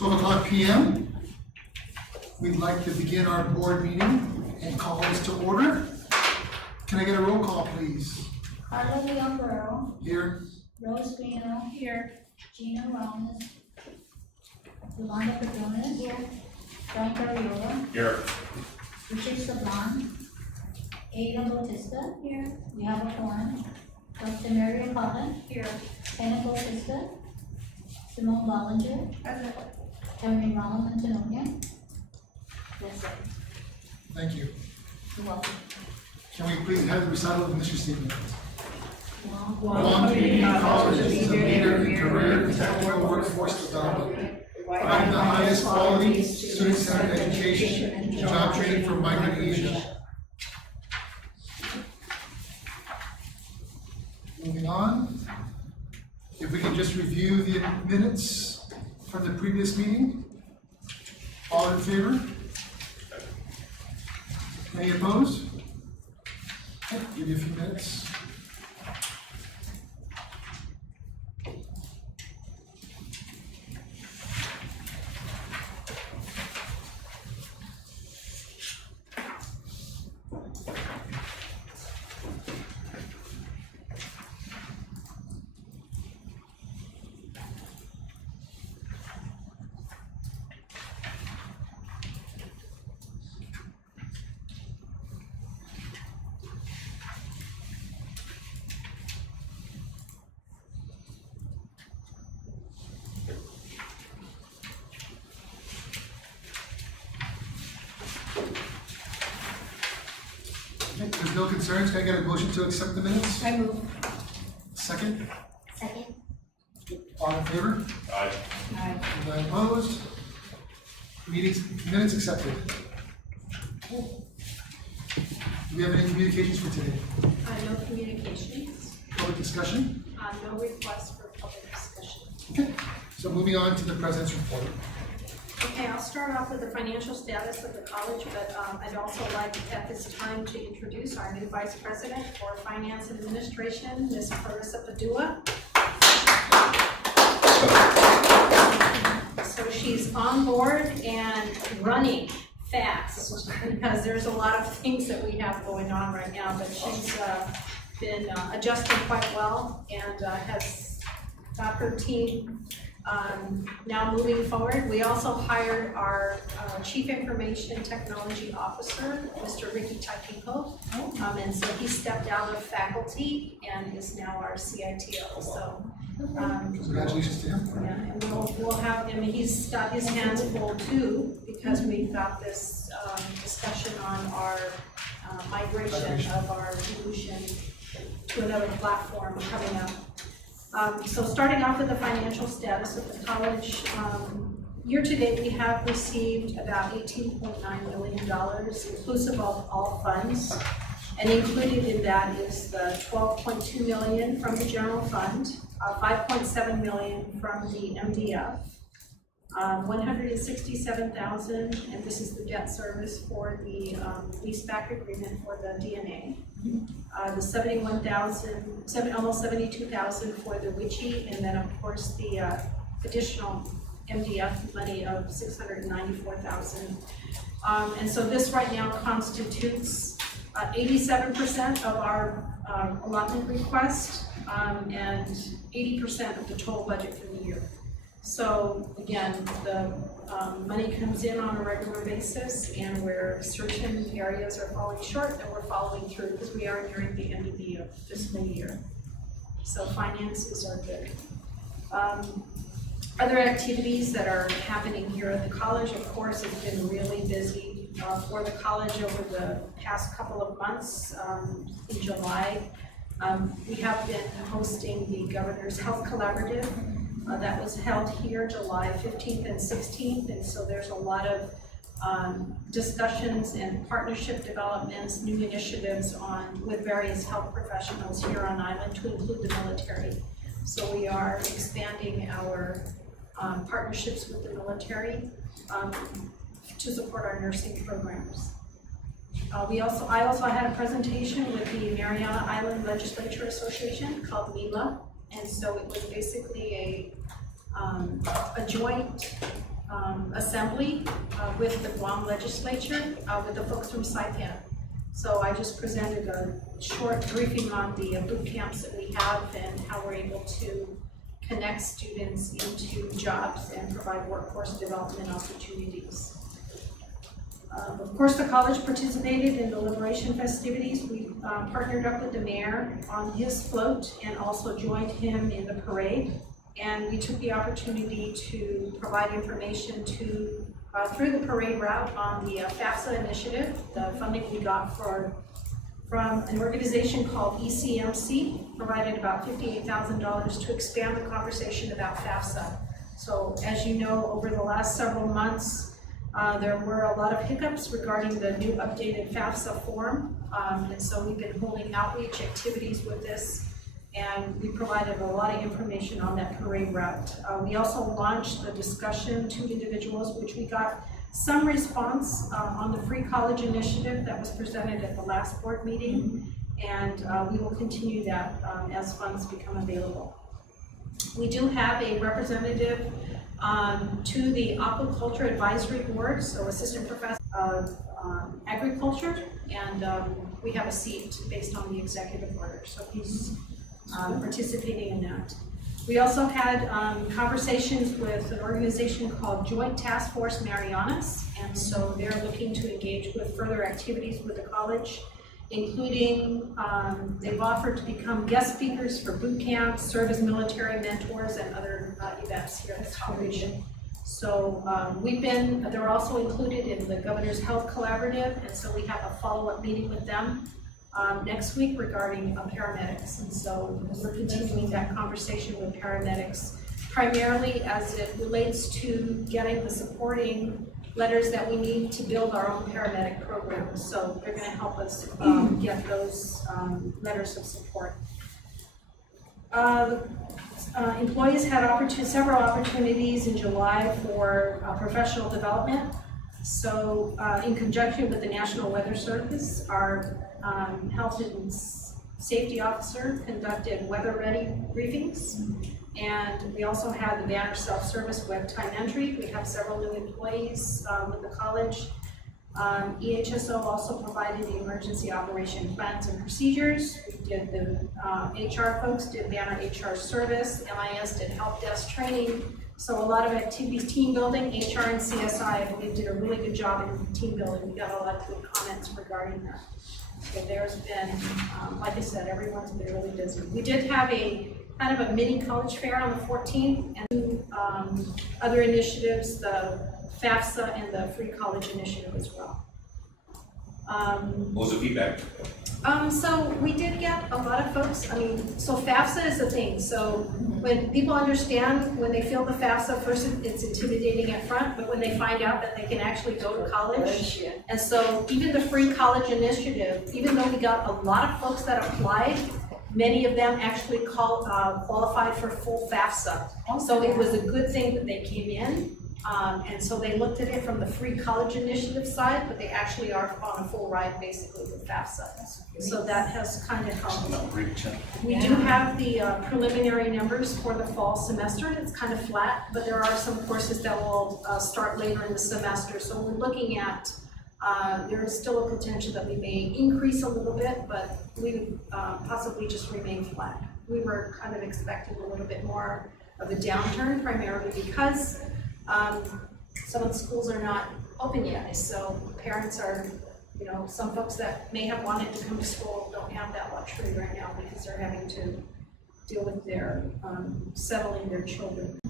12 o'clock p.m. We'd like to begin our board meeting and call this to order. Can I get a roll call, please? Carla Leon Burrow. Here. Rose Guino. Here. Gina Ramos. Yolanda Perdones. Here. Frank Ariola. Here. Richard Sablan. Ada Bautista. Here. We have a forum. Dr. Mary Collin. Here. Hannah Bautista. Simone Bollinger. Present. Erin Ramos Antonia. Yes, sir. Thank you. You're welcome. Can we please have the recital of the mission statement? One community college is a leader in career and technical workforce development, providing the highest quality, student-centered education and job training for migrant Asia. Moving on, if we can just review the minutes from the previous meeting. All in favor? Any opposed? Okay, give you a few minutes. Okay, there's no concerns. Can I get a motion to accept the minutes? I move. Second? Second. All in favor? Aye. Aye. None opposed? Minutes accepted. Okay. Do we have any communications for today? No communications, Public discussion? no requests for public discussion. Okay, so moving on to the president's report. Okay, I'll start off with the financial status of the college, but I'd also like at this time to introduce our new Vice President for Finance and Administration, Ms. Clarissa Padua. So she's on board and running fast because there's a lot of things that we have going on right now, but she's been adjusting quite well and has got her team now moving forward. We also hired our Chief Information Technology Officer, Mr. Ricky Taquico, and so he stepped out of faculty and is now our CITO. So Congratulations to him. yeah, and we'll have him, he's got his hands full too, because we've got this discussion on our migration of our solution to another platform coming up. So starting off with the financial status of the college, year to date we have received about $18.9 million inclusive of all funds, and included in that is the $12.2 million from the general fund, $5.7 million from the MDF, $167,000, and this is the debt service for the leaseback agreement for the DNA. The $71,000, almost $72,000 for the WICHI, and then of course the additional MDF money of $694,000. And so this right now constitutes 87% of our allotment request and 80% of the total budget for the year. So again, the money comes in on a regular basis, and where certain areas are falling short, and we're following through because we are nearing the end of the fiscal year. So finances are good. Other activities that are happening here at the college, of course, has been really busy for the college over the past couple of months. In July, we have been hosting the Governor's Health Collaborative. That was held here July 15th and 16th, and so there's a lot of discussions and partnership developments, new initiatives with various health professionals here on island to include the military. So we are expanding our partnerships with the military to support our nursing programs. I also had a presentation with the Mariana Island Legislature Association called MELA, and so it was basically a joint assembly with the Guam legislature, with the folks from Saipan. So I just presented a short briefing on the boot camps that we have and how we're able to connect students into jobs and provide workforce development opportunities. Of course, the college participated in the Liberation festivities. We partnered up with the mayor on his float and also joined him in the parade. And we took the opportunity to provide information to through the parade route on the FAFSA initiative, the funding we got from an organization called ECMC, provided about $58,000 to expand the conversation about FAFSA. So as you know, over the last several months, there were a lot of hiccups regarding the new updated FAFSA form. And so we've been holding outreach activities with this, and we provided a lot of information on that parade route. We also launched the discussion to individuals, which we got some response on the Free College Initiative that was presented at the last board meeting, and we will continue that as funds become available. We do have a representative to the Aquaculture Advisory Board, so Assistant Professor of Agriculture, and we have a seat based on the executive order, so he's participating in that. We also had conversations with an organization called Joint Task Force Marianas, and so they're looking to engage with further activities with the college, including they've offered to become guest speakers for boot camps, serve as military mentors, and other events here at the college. So they're also included in the Governor's Health Collaborative, and so we have a follow-up meeting with them next week regarding paramedics, and so we're continuing that conversation with paramedics, primarily as it relates to getting the supporting letters that we need to build our own paramedic program. So they're going to help us get those letters of support. Employees had several opportunities in July for professional development. So in conjunction with the National Weather Service, our health and safety officer conducted weather-ready briefings, and we also had the banner self-service web time entry. We have several new employees with the college. EHSO also provided the emergency operation plans and procedures. We did the HR folks did banner HR service. MIS did help desk training. So a lot of activities, team building. HR and CSI, I believe, did a really good job in team building. We got a lot of good comments regarding that. So there's been, like I said, everyone's been really busy. We did have a kind of a mini college fair on the 14th, and other initiatives, the FAFSA and the Free College Initiative as well. What was the feedback? So we did get a lot of folks, so FAFSA is a thing. So when people understand, when they feel the FAFSA, first it's intimidating at front, but when they find out that they can actually go to college. And so even the Free College Initiative, even though we got a lot of folks that applied, many of them actually qualified for full FAFSA. So it was a good thing that they came in. And so they looked at it from the Free College Initiative side, but they actually are on a full ride basically with FAFSA. So that has kind of helped. We do have the preliminary numbers for the fall semester. It's kind of flat, but there are some courses that will start later in the semester. So we're looking at, there is still a potential that we may increase a little bit, but we possibly just remain flat. We were kind of expecting a little bit more of a downturn, primarily because some of the schools are not open yet, so parents are, some folks that may have wanted to come to school don't have that luxury right now because they're having to deal with their settling their children.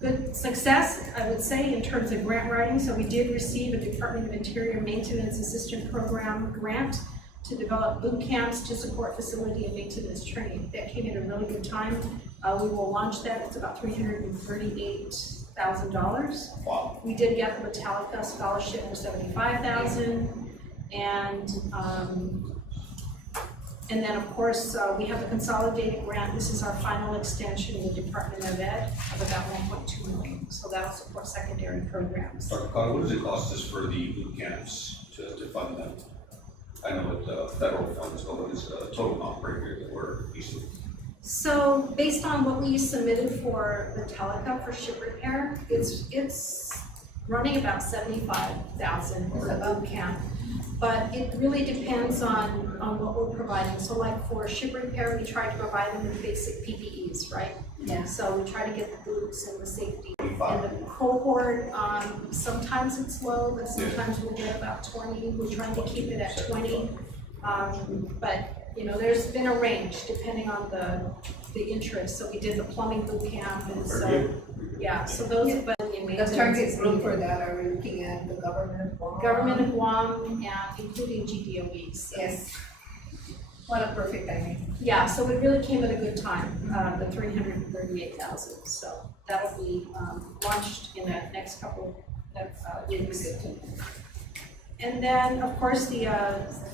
Good success, I would say, in terms of grant writing. So we did receive a Department of Interior Maintenance Assistant Program grant to develop boot camps to support facility and maintenance training. That came at a really good time. We will launch that. It's about $338,000. Wow. We did get the Metallica scholarship for $75,000, and then of course we have the consolidated grant. This is our final extension in the Department of Ed of about $1.2 million. So that'll support secondary programs. Dr. Carter, what does it cost us for the boot camps to fund them? I know with federal funds, but what is the total amount per year that we're used to? So based on what we submitted for Metallica for ship repair, it's running about 75,000 for the boot camp. But it really depends on what we're providing. So like for ship repair, we try to provide them with basic PPEs, right? Yeah. So we try to get the boots and the safety. And the cohort, sometimes it's low, but sometimes we'll get about 20. We're trying to keep it at 20. But you know, there's been a range depending on the interest. So we did the plumbing boot camp, and so yeah. So those, but The target group for that, are we looking at the government of Guam? Government of Guam, and including GDOE. So. Yes. What a perfect timing. Yeah, so it really came at a good time, the 338,000. So that'll be launched in the next couple of weeks. And then, of course, the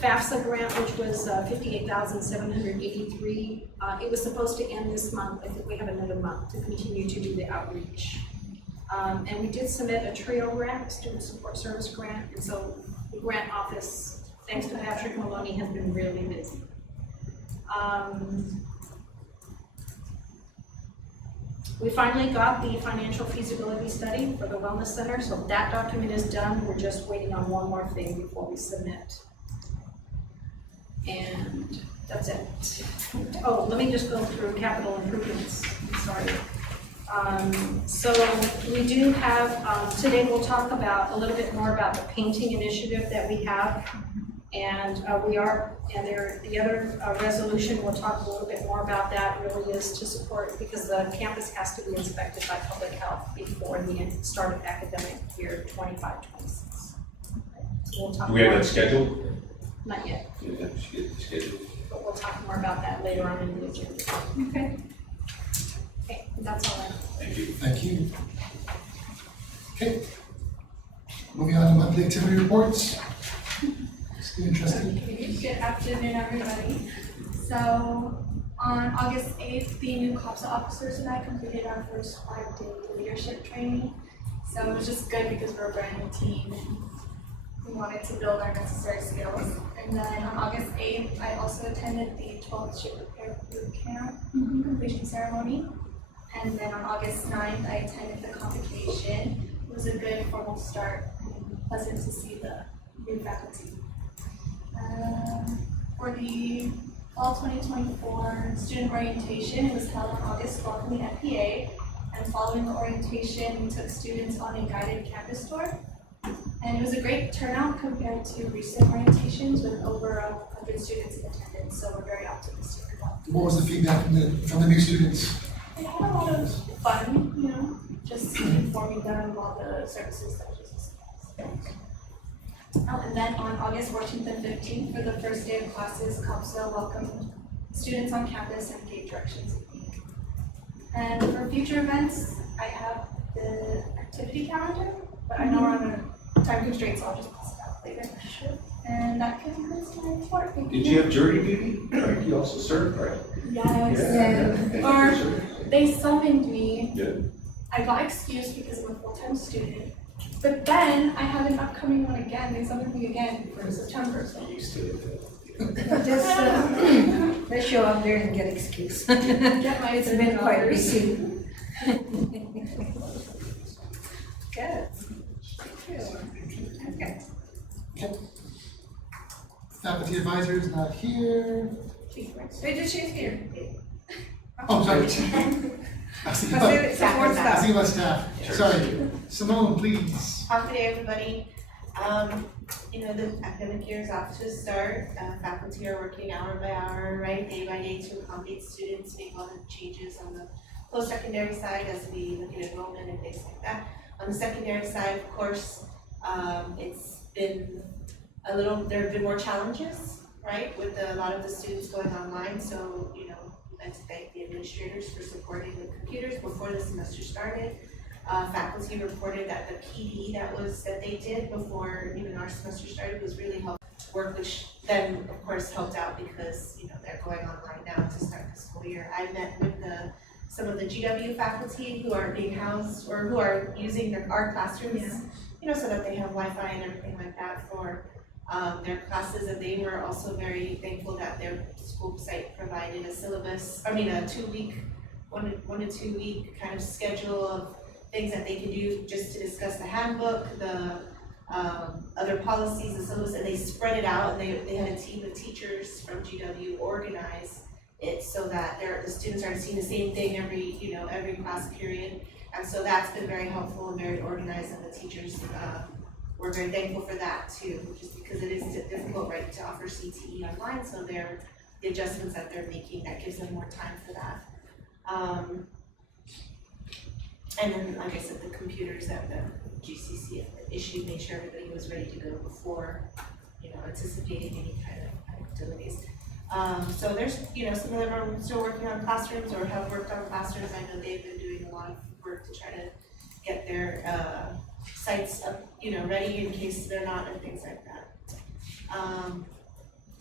FAFSA grant, which was 58,783. It was supposed to end this month. I think we have another month to continue to do the outreach. And we did submit a TRIO grant, Student Support Service grant, and so the grant office, thanks to Patrick Maloney, has been really busy. We finally got the financial feasibility study for the Wellness Center, so that document is done. We're just waiting on one more thing before we submit. And that's it. Oh, let me just go through capital improvements. I'm sorry. So we do have, today we'll talk about a little bit more about the painting initiative that we have. And the other resolution, we'll talk a little bit more about that, really is to support, because the campus has to be inspected by public health before the start of academic year 25-26. So we'll talk Do we have more. that scheduled? Not yet, Yeah, we should get it scheduled. but we'll talk more about that later on in the agenda. Okay. Okay, that's all I have. Thank you. Thank you. Okay. Moving on to monthly activity reports. Student trustee. Good afternoon, everybody. So on August 8th, the new COPSA officers and I completed our first 5-day leadership training. So it was just good because we're a brand new team and we wanted to build our necessary skills. And then on August 8th, I also attended the 12th ship repair boot camp completion ceremony. And then on August 9th, I attended the convocation. It was a good formal start and pleasant to see the new faculty. For the fall 2024 student orientation, it was held on August 12th in the NPA. And following the orientation, we took students on a guided campus tour. And it was a great turnout compared to recent orientations with over 100 students in attendance. So we're very optimistic about it. What was the feedback from the new students? They had a lot of fun, you know, just informing them of all the services that we just discussed. And then on August 14th and 15th, for the first day of classes, COPSA welcomed students on campus and gave directions. And for future events, I have the activity calendar, but I know we're on a time constraint, so I'll just pass it out later. Sure. And that concludes my report. Thank Did you have jury duty? Right, you also served, right? Yes. Or they summoned me. Yeah. I got excused because I'm a full-time student. But then I have an upcoming one again. They summoned me again for September. So Just let's show up there and get excused. get my It's been quite $10. busy. Good. Okay. Okay. Faculty advisor is not here. They just she's here. Oh, sorry. I was thinking about staff. Sorry. Simone, please. Good day, everybody. You know, the academic year is off to a start. Faculty are working hour by hour, right, day by day to accommodate students, make all the changes on the post-secondary side as we look at enrollment and things like that. On the secondary side, of course, it's been there have been more challenges, right, with a lot of the students going online. So, you know, we'd like to thank the administrators for supporting the computers before the semester started. Faculty reported that the PD that they did before even our semester started was really helpful work, which then of course helped out because, you know, they're going online now to start the school year. I met with some of the GW faculty who are being housed or who are using our classrooms, you know, so that they have Wi-Fi and everything like that for their classes, and they were also very thankful that their school site provided a 2-week, 1 to 2 week kind of schedule of things that they could do just to discuss the handbook, the other policies and syllabus, and they spread it out, and they had a team of teachers from GW organize it so that the students aren't seeing the same thing every class period. And so that's been very helpful and very organized, and the teachers, we're very thankful for that too, just because it is difficult, right, to offer CTE online, so the adjustments that they're making, that gives them more time for that. And then, like I said, the computers that the GCC issued made sure everybody was ready to go before, anticipating any kind of delays. So there's, some of them are still working on classrooms or have worked on classrooms. I know they've been doing a lot of work to try to get their sites up, ready in case they're not and things like that.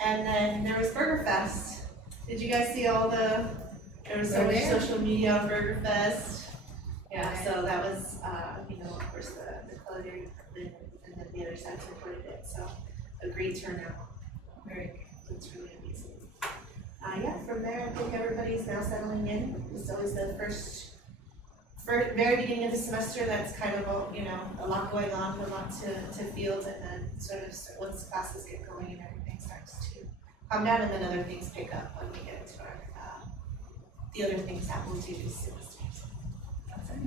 And then there was Burger Fest. Did you guys see there was so much social media on Burger Fest? Yeah, so that was, of course, the culinary department and then the other side supported it, so a great turnout. It's really amazing. From there, I think everybody's now settling in. It's always the very beginning of the semester that's kind of a lot going on, a lot to field, and then sort of once classes get going and everything starts to calm down, and then other things pick up when we get into our the other things that we'll do this semester. That's it.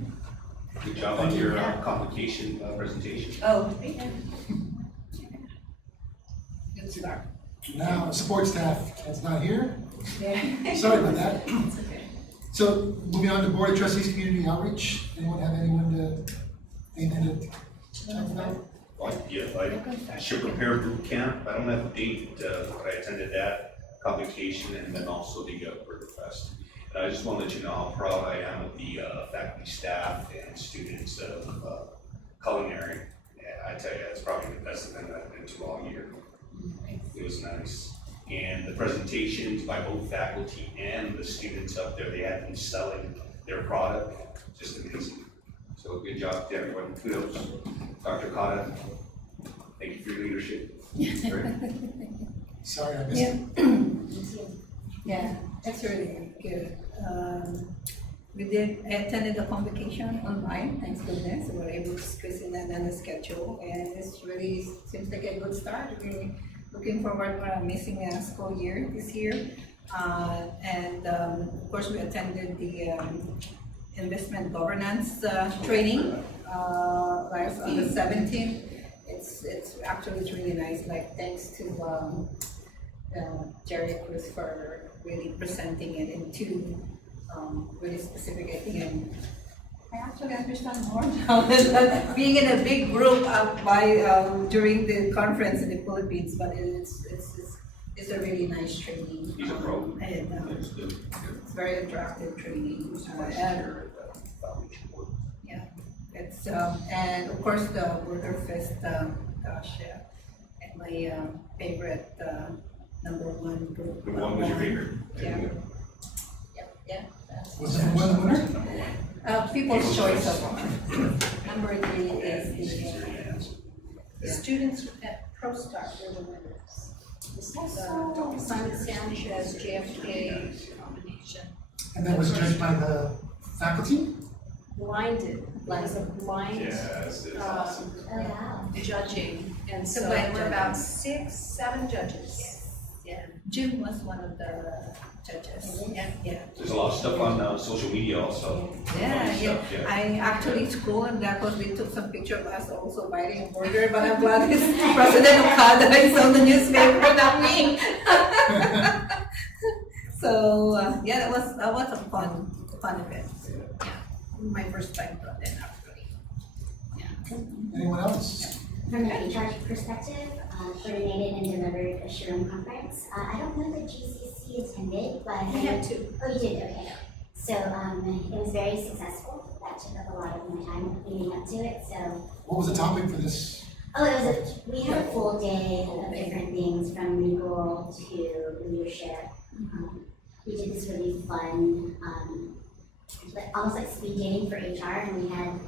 Good job on your complication presentation. Oh, thank you. Good start. Now, support staff is not here. Yeah. Sorry about that. It's okay. So, moving on to Board of Trustees Community Outreach. Anything to talk about? I should prepare boot camp. I don't have a date, but I attended that convocation and then also the Burger Fest. And I just want to let you know how proud I am of the faculty, staff, and students of culinary. I tell you, it's probably the best event I've been to all year. It was nice. And the presentations by both faculty and the students up there, they had them selling their product, just amazing. So good job to everyone. Kudos. Dr. Cotta, thank you for your leadership. Sorry, I missed it. Yeah, that's really good. I attended the convocation online, thanks goodness. We were able to squeeze in another schedule, and this really seems like a good start. Really looking forward to our missing school year this year. Of course, we attended the investment governance training on the 17th. It's really nice. Like, thanks to Jerry Cruz for really presenting it in two really specific, I think, and I actually understand more now than being in a big group during the conference in the Philippines. But it's a really nice training. He's a pro. And it's very attractive training. Yeah, it's and of course the Burger Fest. And my favorite #1 group. The one was your favorite? Yeah. Was it one winner? People's choice of number 3 is The students at ProStar were the winners. This is Simon Sanchez JFK combination. And that was judged by the faculty? Blinded, like a blind Yes, it's awesome. Oh, wow. judging, and so blind there were judging. about 6-7 judges. Yeah, Jim was one of the judges. Yeah. There's a lot of stuff on social media also. Yeah. I actually schooled him that because we took some picture of us also biting a burger, but I'm glad it's President Okada is on the newspaper, not me. So that was a fun event. Yeah, my first time to attend actually. Anyone else? From the HR perspective, coordinated and delivered a Shroom conference. I don't know that GCC attended, but We had 2. Oh, you did, okay. So it was very successful. That took up a lot of my time leading up to it. So What was the topic for this? we had a full day of different things from legal to leadership. We did this really fun, almost like speed dating for HR, and we had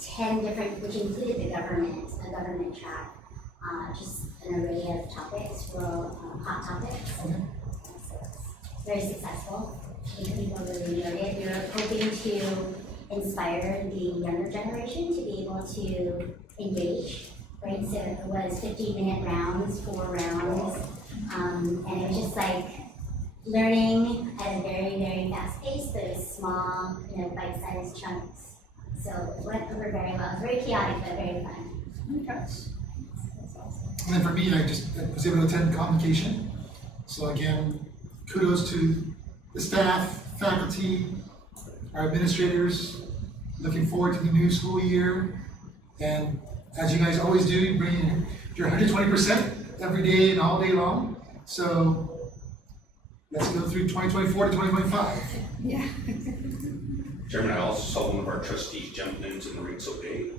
10 different, which included the government track, just an array of topics, hot topics. Okay. So it's very successful. I think people really enjoyed it. We were hoping to inspire the younger generation to be able to engage, right? So it was 15-minute rounds, 4 rounds, and it was just like learning at a very, very fast pace, those small, bite-sized chunks. So it went over very well. It was very chaotic, but very fun. Okay. And then for me, I was able to attend convocation. So again, kudos to the staff, faculty, our administrators. Looking forward to the new school year. And as you guys always do, you bring in your 120% every day and all day long. So let's go through 2024 to 2025. Yeah. Chairman, I also saw one of our trustees jump into the ring so big.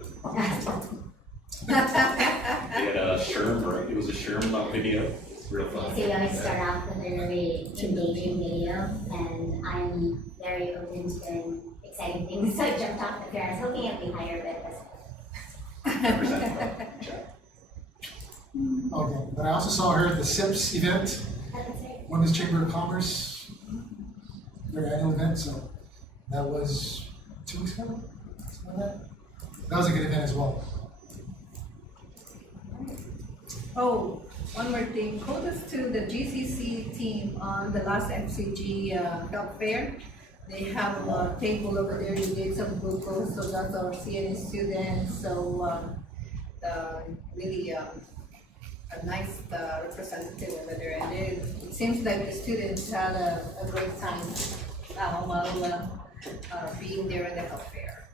They had a Sherm, or it was a Sherm video. It's real fun. So we always start off with a really engaging video, and I'm very open to exciting things. So I jumped off the fair. I was hoping it'd be higher, but it wasn't. Okay, but I also saw her at the SIPS event, That's right. Women's Chamber of Commerce, their annual event, so that was 2 weeks ago, something like that. That was a good event as well. Oh, one more thing, kudos to the GCC team on the last MCG health fair. They have a table over there, you did some glucose, so that's our CNA students, so really a nice representative over there. And it seems like the students had a great time while being there at the health fair.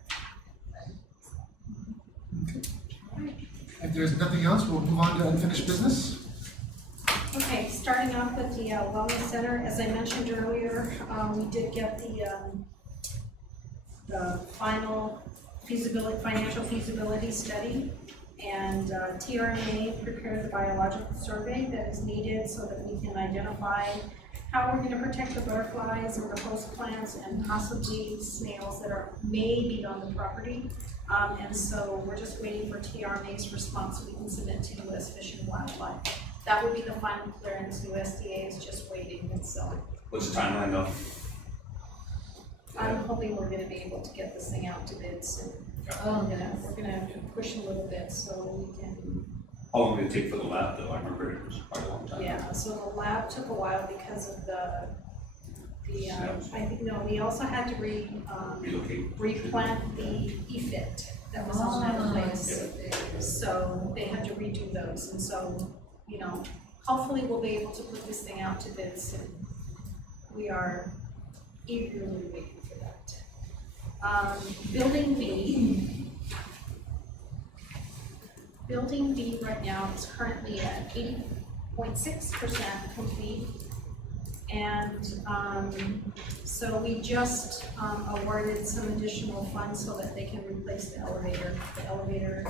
If there's nothing else, we'll move on to unfinished business. Okay, starting off with the Wellness Center, as I mentioned earlier, we did get the final financial feasibility study, and TRMA prepared the biological survey that is needed so that we can identify how we're going to protect the butterflies and the host plants and possibly snails that may be on the property. And so we're just waiting for TRMA's response so we can submit to U.S. Fish and Wildlife. That would be the final clearance. USDA is just waiting, and so What's the timeline though? I'm hoping we're gonna be able to get this thing out to bid soon. We're gonna push a little bit so we can, How long did it take for the lab though? I remember it was quite a long time. yeah, so the lab took a while because of I think, no, we also had to Relocate. replant the EFIT that was on that place. So they had to redo those, and so, hopefully we'll be able to put this thing out to bid soon. We are eagerly waiting for that. Building B. Building B right now is currently at 80.6% complete. And so we just awarded some additional funds so that they can replace the elevator. The elevator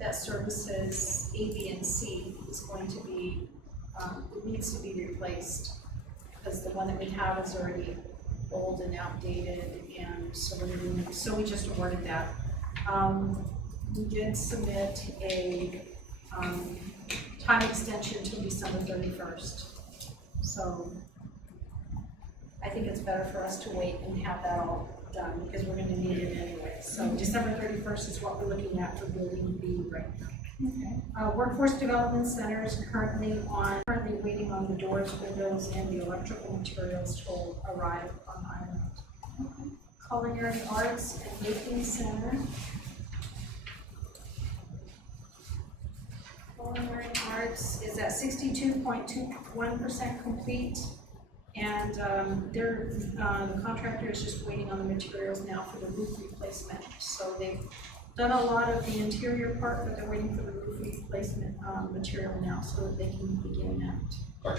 that services A, B, and C is going to be, it needs to be replaced because the one that we have is already old and outdated, and so we just awarded that. We did submit a time extension to December 31st. So I think it's better for us to wait and have that all done because we're going to need it anyway. So December 31st is what we're looking at for building B right now. Okay. Workforce Development Center is currently waiting on the doors, windows, and the electrical materials to arrive on island. Okay. Culinary Arts and Baking Center. Culinary Arts is at 62.21% complete. And the contractor is just waiting on the materials now for the roof replacement. So they've done a lot of the interior part, but they're waiting for the roof replacement material now so that they can begin that.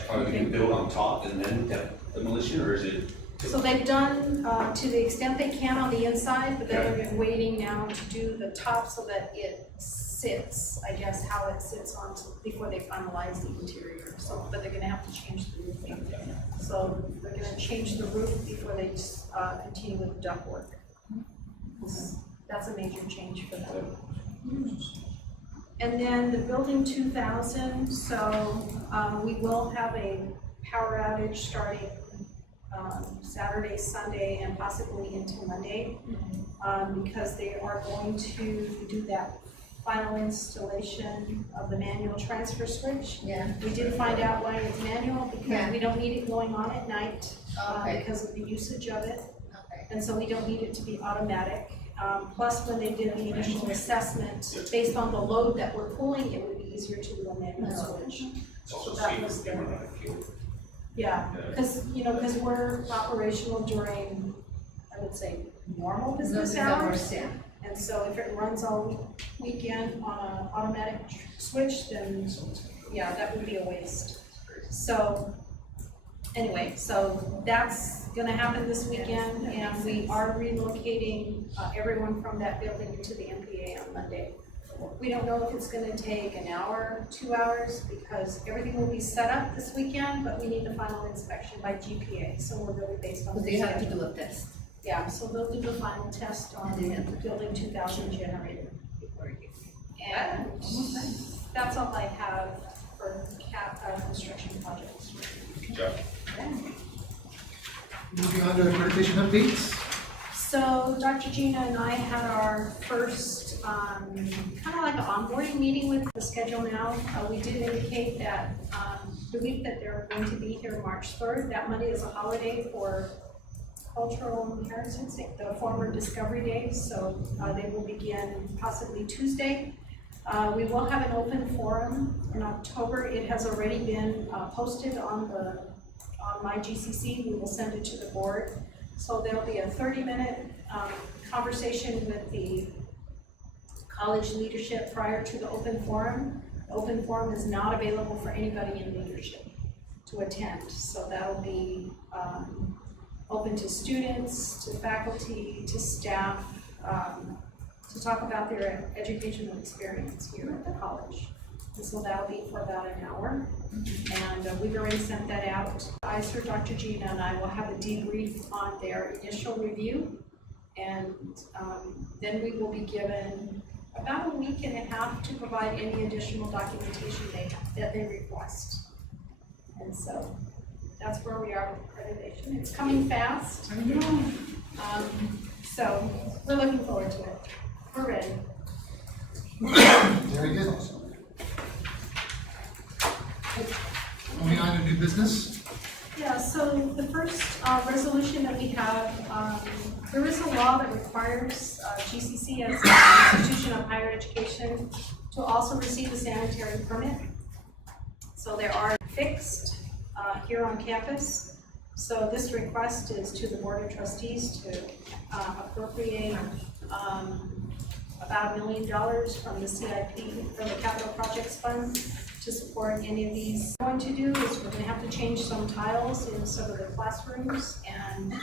Are they going to build on top and then have demolition, or is it? So they've done to the extent they can on the inside, but then they're waiting now to do the top so that it sits, I guess, how it sits on before they finalize the interior. So, but they're going to have to change the roofing. So they're going to change the roof before they continue with the ductwork. That's a major change for them. And then the building 2000, so we will have a power outage starting Saturday, Sunday, and possibly into Monday. Because they are going to do that final installation of the manual transfer switch. Yeah. We did find out why it's manual, Yeah. because we don't need it going on at night, Okay. because of the usage of it. Okay. And so we don't need it to be automatic. Plus, when they did the initial assessment, based on the load that we're pulling, it would be easier to do a manual switch. It's also That safe was if they run out of fuel. Yeah, because we're operational during, I would say, normal business hours. Yeah. And so if it runs all weekend on an automatic switch, then, yeah, that would be a waste. So, anyway, so that's gonna happen this weekend, and we are relocating everyone from that building into the MPA on Monday. We don't know if it's gonna take an hour, 2 hours, because everything will be set up this weekend, but we need the final inspection by GPA, so we're really based on. But their they have to schedule. do a test. Yeah, so they'll do the final test on And they have the building 2000 generator before you. And Almost done. that's all I have for construction projects. Good job. Moving on to accreditation updates. So Dr. Gina and I had our first, kind of like an onboarding meeting with the schedule now. We did indicate that, the week that they're going to be here, March 3rd, that Monday is a holiday for cultural inheritance, the former Discovery Days, so they will begin possibly Tuesday. We will have an open forum in October. It has already been posted on my GCC. We will send it to the board. So there'll be a 30-minute conversation with the college leadership prior to the open forum. The open forum is not available for anybody in leadership to attend, so that'll be open to students, to faculty, to staff, to talk about their educational experience here at the college. And so that'll be for about an hour. And we've already sent that out. I, Sir Dr. Gina, and I will have a debrief on their initial review. And then we will be given about a week and a half to provide any additional documentation that they request. And so that's where we are with accreditation. It's coming fast. So we're looking forward to it. We're ready. Very good. Moving on to new business. Yeah, so the first resolution that we have, there is a law that requires GCC as an institution of higher education to also receive a sanitary permit. So there are fixed here on campus. So this request is to the Board of Trustees to appropriate about $1 million from the CIP, from the Capital Projects Fund, to support any of these. What we're going to do is we're going to have to change some tiles in some of the classrooms, and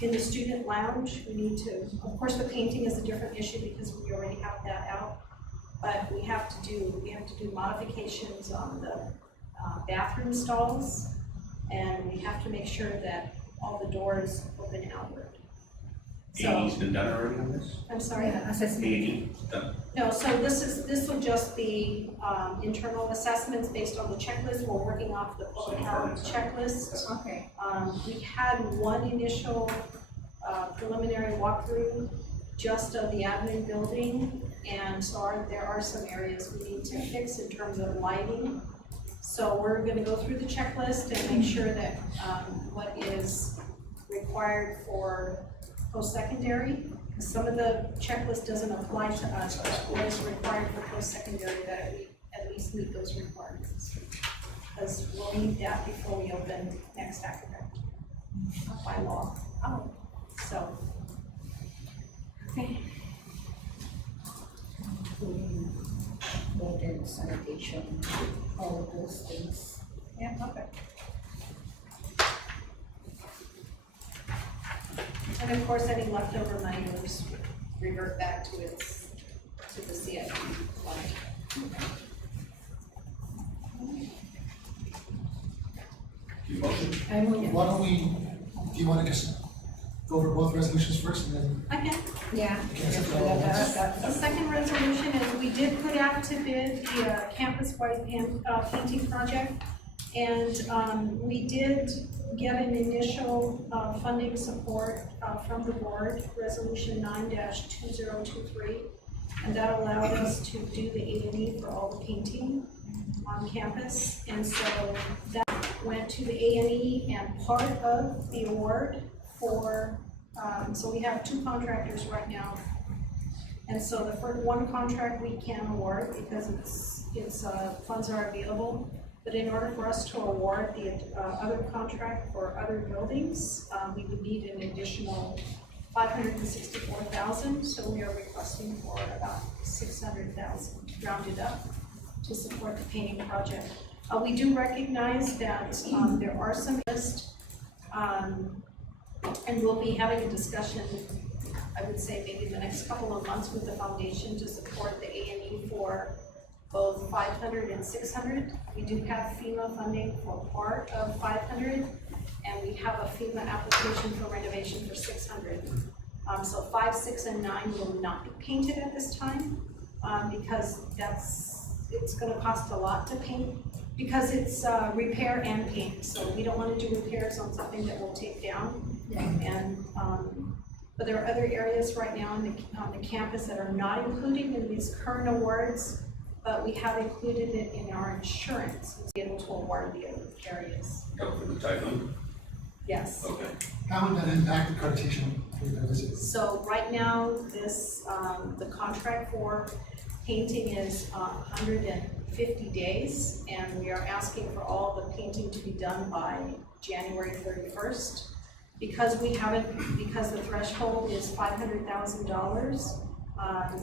in the student lounge, we need to, of course, the painting is a different issue because we already have that out, but we have to do modifications on the bathroom stalls, and we have to make sure that all the doors open outward. AE's been done already on this? I'm sorry? Assessment. AE, done. No, so this will just be internal assessments based on the checklist. We're working off the public health checklist. Okay. We had one initial preliminary walkthrough just of the admin building, and so there are some areas we need to fix in terms of lighting. So we're gonna go through the checklist and make sure that what is required for post-secondary, some of the checklist doesn't apply to us, but what is required for post-secondary, that we at least meet those requirements. Because we'll need that before we open next academic by law. So. Okay. Water, sanitation, all of those things. Yeah, okay. And of course, any leftover money will just revert back to the CIP fund. Your motion? I move. Why don't we, do you want to just go over both resolutions first and then? I can. Yeah. The second resolution is we did put out to bid the campus-wide painting project. And we did get an initial funding support from the board, Resolution 9-2023, and that allowed us to do the A&E for all the painting on campus. And so that went to the A&E, and part of the award for, so we have 2 contractors right now. And so the first one contract we can award because it's funds are available. But in order for us to award the other contract for other buildings, we would need an additional $564,000. So we are requesting for about $600,000 rounded up to support the painting project. We do recognize that there are some lists, and we'll be having a discussion, I would say maybe in the next couple of months with the foundation to support the A&E for both 500 and 600. We do have FEMA funding for part of 500, and we have a FEMA application for renovation for 600. So 5, 6, and 9 will not be painted at this time because it's going to cost a lot to paint because it's repair and paint. So we don't want to do repairs on something that we'll take down. And but there are other areas right now on the campus that are not included in these current awards, but we have included it in our insurance to be able to award the other areas. Go for the typhoon? Yes. Okay. How would that impact accreditation for the visits? So right now, this, the contract for painting is 150 days, and we are asking for all the painting to be done by January 31st. Because the threshold is $500,000,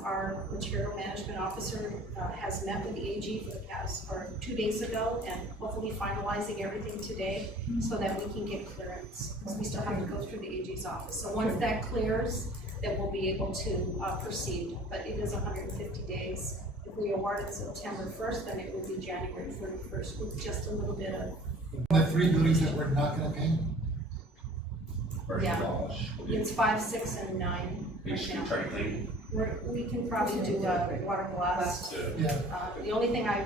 our material management officer has met with the AG for the past, or 2 days ago, and hopefully finalizing everything today so that we can get clearance, because we still have to go through the AG's office. So once that clears, then we'll be able to proceed, but it is 150 days. If we award it September 1st, then it will be January 31st with just a little bit of. The 3 buildings that we're not gonna paint? Yeah. It's 5, 6, and 9 We right should now. try to clean. We can probably do a water blast. Yeah, The only thing I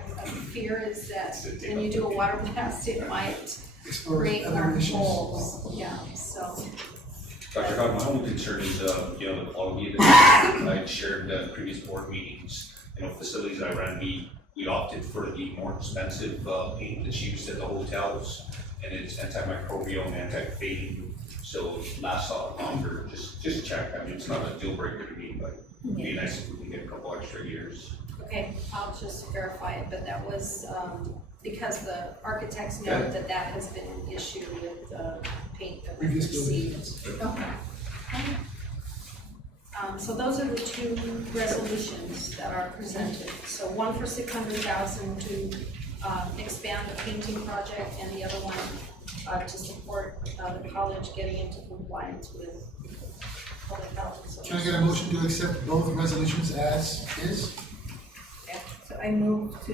fear is that when you do a water blast, it might expose create other more issues. holes. Yeah, so, Dr. Howard, my only concern is, the quality that I shared at previous board meetings. Facilities I ran, we opted for the more expensive paint that's used at the hotels, and it's antimicrobial and anti-fading, so it lasts a lot longer. Just check. I mean, it's not a deal breaker to me, but it'd be nice if we can get a couple extra years. okay, I'll just verify it, but that was, because the architects Yeah. know that that has been an issue with the paint that we Previous received. buildings. Okay. So those are the 2 resolutions that are presented. So one for 600,000 to expand the painting project, and the other one to support the college getting into compliance with public health and social Can I get a motion to accept both resolutions as is? So I move to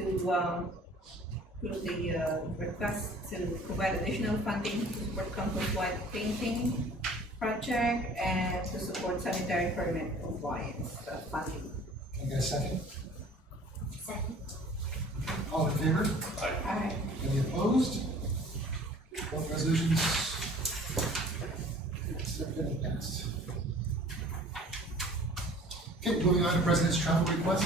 approve the request to provide additional funding to support campus-wide painting project and to support sanitary permit compliance funding. Can I get a second? Second. All in favor? Aye. Any opposed? Both resolutions accepted and passed. Okay, moving on to President's travel request.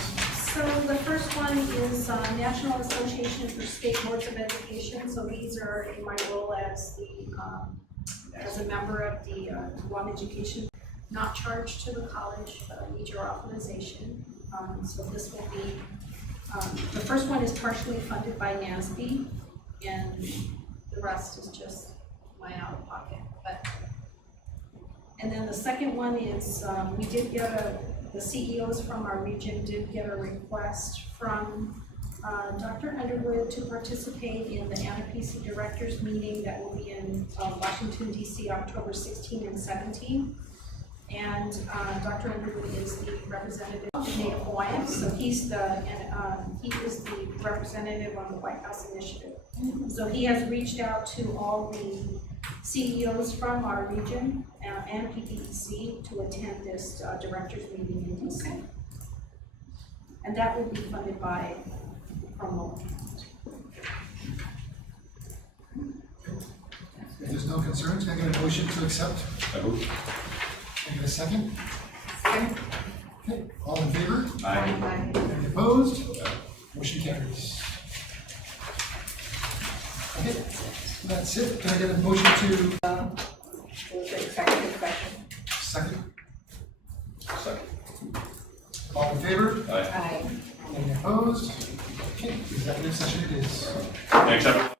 So the first one is National Association for State Boards of Education. So these are in my role as a member of the Guam Education, not charged to the college, but I need your authorization. So this will be, the first one is partially funded by NASB, and the rest is just my out-of-pocket. And then the second one is, we did get the CEOs from our region did get a request from Dr. Underwood to participate in the NPC Directors Meeting that will be in Washington, D.C., October 16 and 17. And Dr. Underwood is the representative of the Native Hawaiians, so he is the representative on the White House Initiative. So he has reached out to all the CEOs from our region and PPEC to attend this directors meeting in DC. And that will be funded by promo. If there's no concerns, can I get a motion to accept? I move. Can I get a second? Okay, all in favor? Aye. Any opposed? Motion carries. Okay, that's it. Can I get a motion to We'll take executive session. second? Second. All in favor? Aye. Aye. Any opposed? Okay, executive session it is. Thanks, everyone.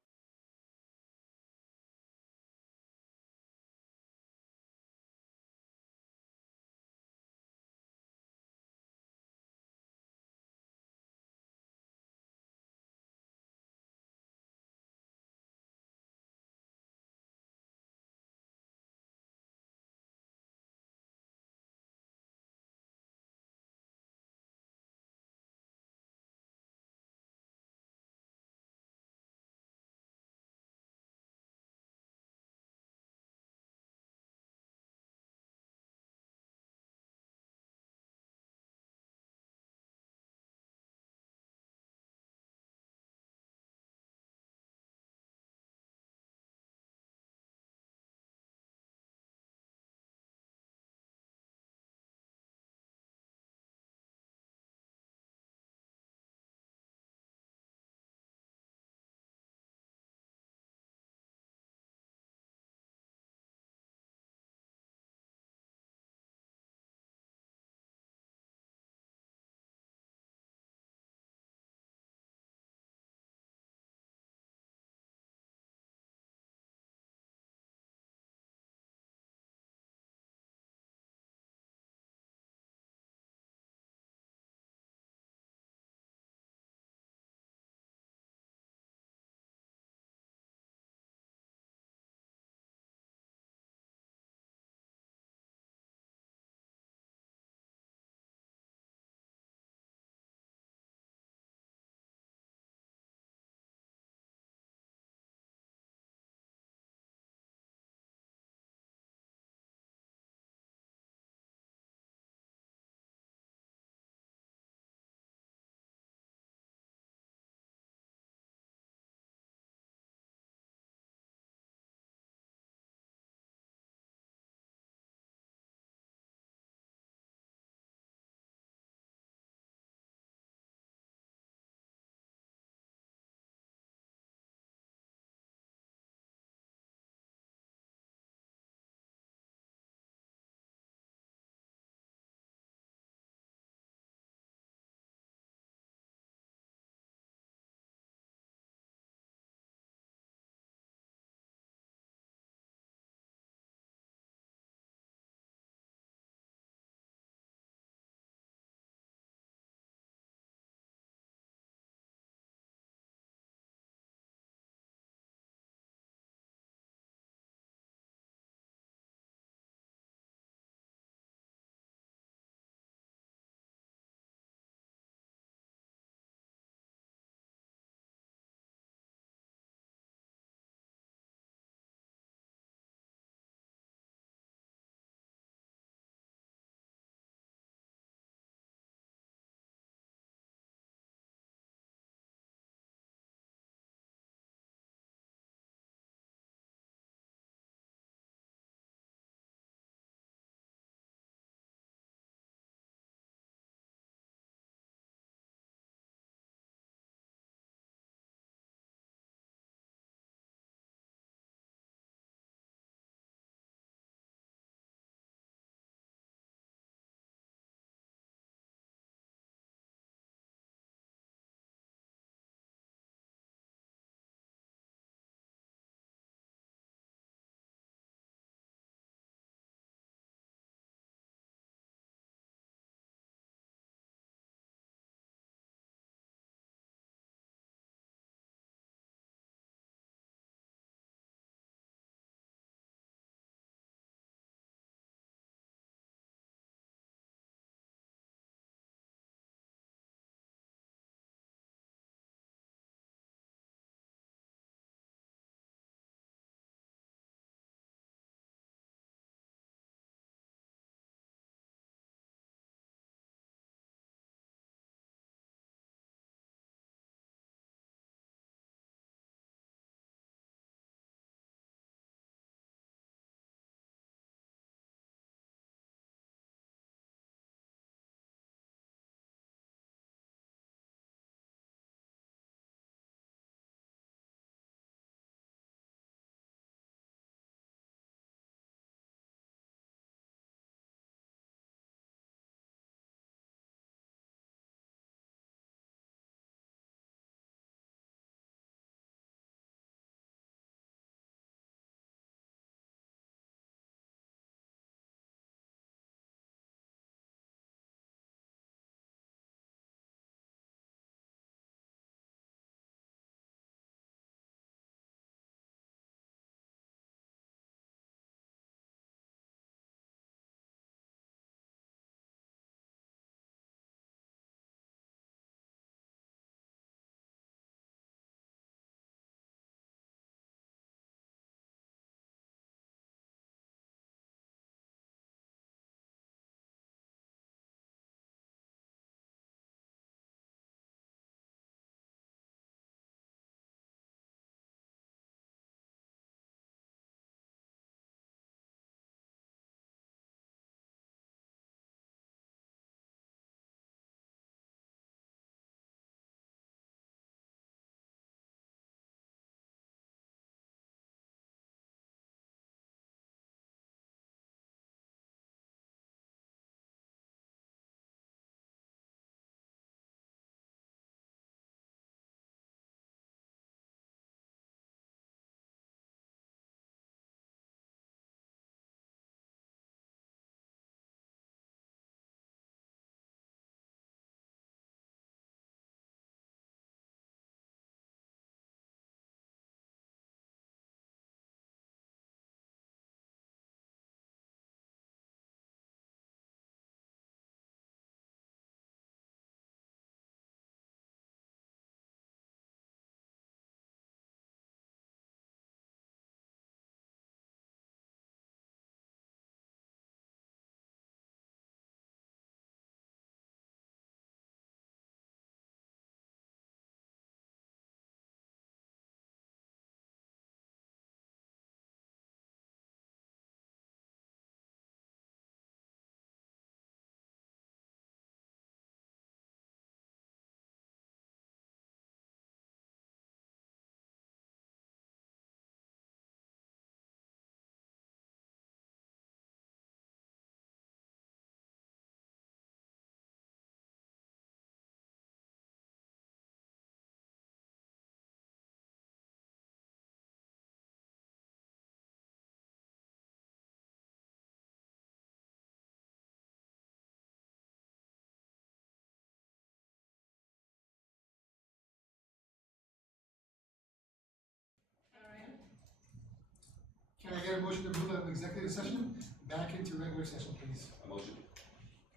a motion to move out of executive session back into regular session, please? A motion?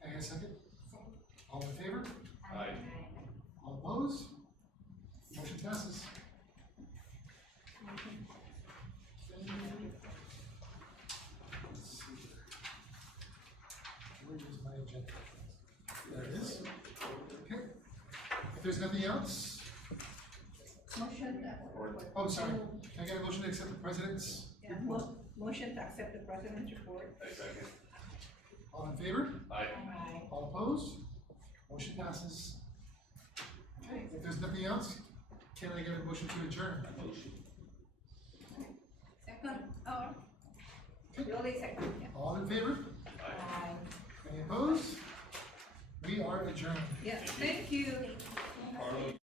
Can I get a second? All in favor? Aye. All opposed? Motion passes. Let's see here. Where is my agenda? There it is. Okay. If there's nothing else, Motion, oh, sorry. Can I get a motion to accept the president's yeah, report? motion to accept the president's report. I second. All in favor? Aye. All opposed? Motion passes. Okay, if there's nothing else, can I get a motion to adjourn? A motion. Second, oh, Yoli second, yeah. All in favor? Aye. Any opposed? We are adjourned. Yeah, thank you. Carlo?